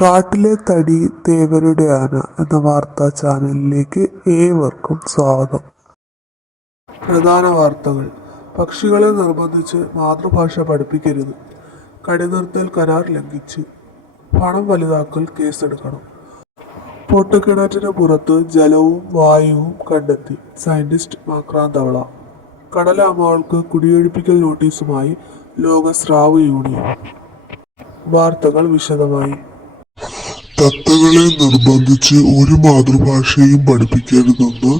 കാട്ടിലെ തടി തേവരുടെ ആന എന്ന വാർത്താ ചാനലിലേക്ക് ഏവർക്കും സ്വാഗതം. പ്രധാന വാർത്തകൾ. പക്ഷികളെ നിർബന്ധിച്ച് മാതൃഭാഷ പഠിപ്പിക്കരുത്, കടിനിർത്തൽ കരാർ ലംഘിച്ചു, പണം വലുതാക്കൽ കേസെടുക്കണം. പൊട്ടക്കിണറ്റിന് പുറത്ത് ജലവും വായുവും കണ്ടെത്തി, സയന്റിസ്റ്റ് മാക്രാൻ തവള. കടലാമകൾക്ക് കുടിയൊഴിപ്പിക്കൽ നോട്ടീസുമായി ലോക സ്രാവ് യൂണിയൻ. വാർത്തകൾ വിശദമായി. തത്തകളെ നിർബന്ധിച്ച് ഒരു മാതൃഭാഷയും പഠിപ്പിക്കരുതെന്ന്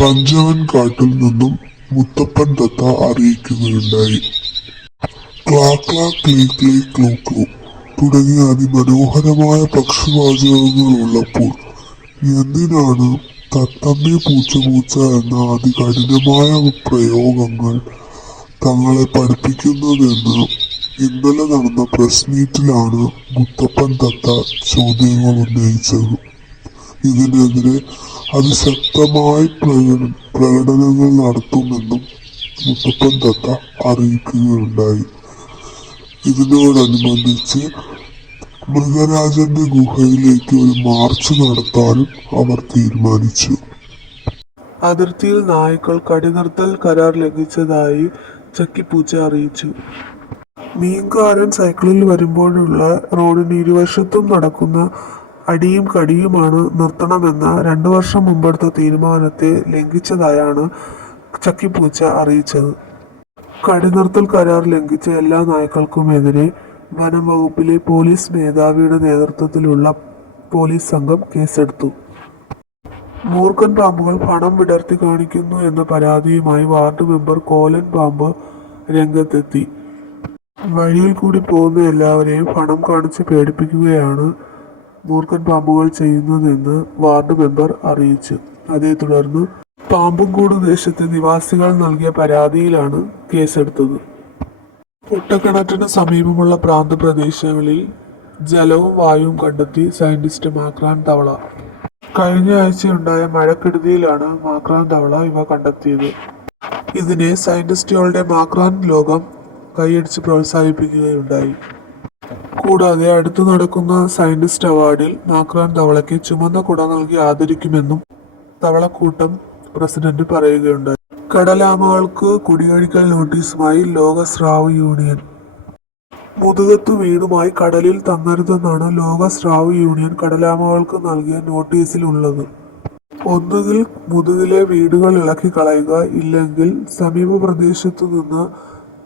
പഞ്ചവൻ കാട്ടിൽ നിന്നും മുത്തപ്പൻ തത്ത അറിയിക്കുകയുണ്ടായി. ക്ലാ ക്ലാ ക്ലീ ക്ലീ ക്ലൂ ക്ലൂ തുടങ്ങിയ അതിമനോഹരമായ പക്ഷിവാചകങ്ങൾ ഉള്ളപ്പോൾ എന്തിനാണ് തത്തമ്മേ പൂച്ച പൂച്ച എന്ന അതികഠിനമായ പ്രയോഗങ്ങൾ തങ്ങളെ പഠിപ്പിക്കുന്നതെന്ന് ഇന്നലെ നടന്ന പ്രസ് മീറ്റിലാണ് മുത്തപ്പൻ തത്ത ചോദ്യങ്ങൾ ഉന്നയിച്ചത്. ഇതിനെതിരെ അതിശക്തമായി പ്രകടനങ്ങൾ നടത്തുമെന്നും മുത്തപ്പൻ തത്ത അറിയിക്കുകയുണ്ടായി. ഇതിനോടനുബന്ധിച്ച് മൃഗരാജന്റെ ഗുഹയിലേക്ക് ഒരു മാർച്ച് നടത്താനും അവർ തീരുമാനിച്ചു. അതിർത്തിയിൽ നായ്ക്കൾ കടിനിർത്തൽ കരാർ ലംഘിച്ചതായി ചക്കിപ്പൂച്ച അറിയിച്ചു. മീൻകാരൻ സൈക്കിളിൽ വരുമ്പോഴുള്ള റോഡിന് ഇരുവശത്തും നടക്കുന്ന അടിയും കടിയുമാണ് നിർത്തണമെന്ന 2 വർഷം മുമ്പെടുത്ത തീരുമാനത്തെ ലംഘിച്ചതായാണ് ചക്കിപ്പൂച്ച അറിയിച്ചത്. കടിനിർത്തൽ കരാർ ലംഘിച്ച എല്ലാ നായ്ക്കൾക്കുമെതിരെ വനം വകുപ്പിലെ പോലീസ് മേധാവിയുടെ നേതൃത്വത്തിലുള്ള പോലീസ് സംഘം കേസെടുത്തു. മൂർഖൻ പാമ്പുകൾ പണം വിടർത്തി കാണിക്കുന്നു എന്ന പരാതിയുമായി വാർഡ് മെമ്പർ കോലൻ പാമ്പ് രംഗത്തെത്തി. വഴിയിൽ കൂടി പോകുന്ന എല്ലാവരെയും പണം കാണിച്ച് പേടിപ്പിക്കുകയാണ് മൂർഖൻ പാമ്പുകൾ ചെയ്യുന്നതെന്ന് വാർഡ് മെമ്പർ അറിയിച്ചു. അതേ തുടർന്ന് പാമ്പുംകൂട് ദേശത്തെ നിവാസികൾ നൽകിയ പരാതിയിലാണ് കേസെടുത്തത്. പൊട്ടക്കിണറ്റിന് സമീപമുള്ള പ്രാന്തപ്രദേശങ്ങളിൽ ജലവും വായുവും കണ്ടെത്തി സയന്റിസ്റ്റ് മാക്രാൻ തവള. കഴിഞ്ഞ ആഴ്ചയുണ്ടായ മഴക്കെടുതിയിലാണ് മാക്രാൻ തവള ഇവ കണ്ടെത്തിയത്. ഇതിനെ സയന്റിസ്റ്റുകളുടെ മാക്രാൻ ലോകം കൈയടിച്ച് പ്രോത്സാഹിപ്പിക്കുകയുണ്ടായി. കൂടാതെ അടുത്തു നടക്കുന്ന സയന്റിസ്റ്റ് അവാർഡിൽ മാക്രാൻ തവളയ്ക്ക് ചുമന്ന കുട നൽകി ആദരിക്കുമെന്നും തവളക്കൂട്ടം പ്രസിഡന്റ് പറയുകയുണ്ടായി. കടലാമകൾക്ക് കുടിയൊഴിക്കൽ നോട്ടീസുമായി ലോക സ്രാവ് യൂണിയൻ. മുതുകത്തു വീടുമായി കടലിൽ തങ്ങരുതെന്നാണ് ലോക സ്രാവ് യൂണിയൻ കടലാമകൾക്ക് നൽകിയ നോട്ടീസിൽ ഉള്ളത്. ഒന്നുകിൽ മുതുകിലെ വീടുകൾ ഇളക്കി കളയുക, ഇല്ലെങ്കിൽ സമീപ പ്രദേശത്തു നിന്ന്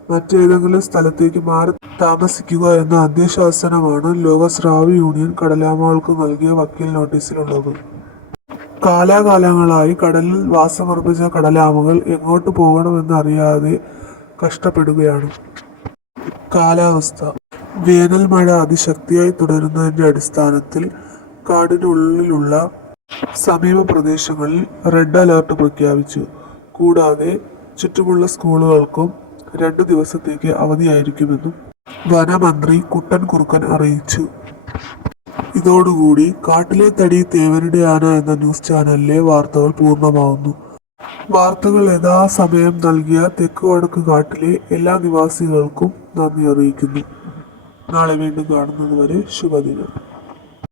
മറ്റേതെങ്കിലും സ്ഥലത്തേക്ക് മാറി താമസിക്കുക എന്ന അന്ത്യശാസനമാണ് ലോക സ്രാവ് യൂണിയൻ കടലാമകൾക്ക് നൽകിയ വക്കീൽ നോട്ടീസിലുള്ളത്. കാലാകാലങ്ങളായി കടലിൽ വാസമർപ്പിച്ച കടലാമകൾ എങ്ങോട്ട് പോകണമെന്നറിയാതെ കഷ്ടപ്പെടുകയാണ്. കാലാവസ്ഥ. വേനൽ മഴ അതിശക്തിയായി തുടരുന്നതിന്റെ അടിസ്ഥാനത്തിൽ കാടിനുള്ളിലുള്ള സമീപ പ്രദേശങ്ങളിൽ റെഡ് അലർട്ട് പ്രഖ്യാപിച്ചു. കൂടാതെ ചുറ്റുമുള്ള സ്കൂളുകൾക്കും 2 ദിവസത്തേക്ക് അവധിയായിരിക്കുമെന്നും വനമന്ത്രി കുട്ടൻ കുറുക്കൻ അറിയിച്ചു. ഇതോടുകൂടി കാട്ടിലെ തടി തേവരുടെ ആന എന്ന ന്യൂസ് ചാനലിലെ വാർത്തകൾ പൂർണ്ണമാവുന്നു. വാർത്തകൾ യഥാസമയം നൽകിയ തെക്ക് വടക്ക് കാട്ടിലെ എല്ലാ നിവാസികൾക്കും നന്ദി അറിയിക്കുന്നു. നാളെ വീണ്ടും കാണുന്നത് വരെ ശുഭദിനം.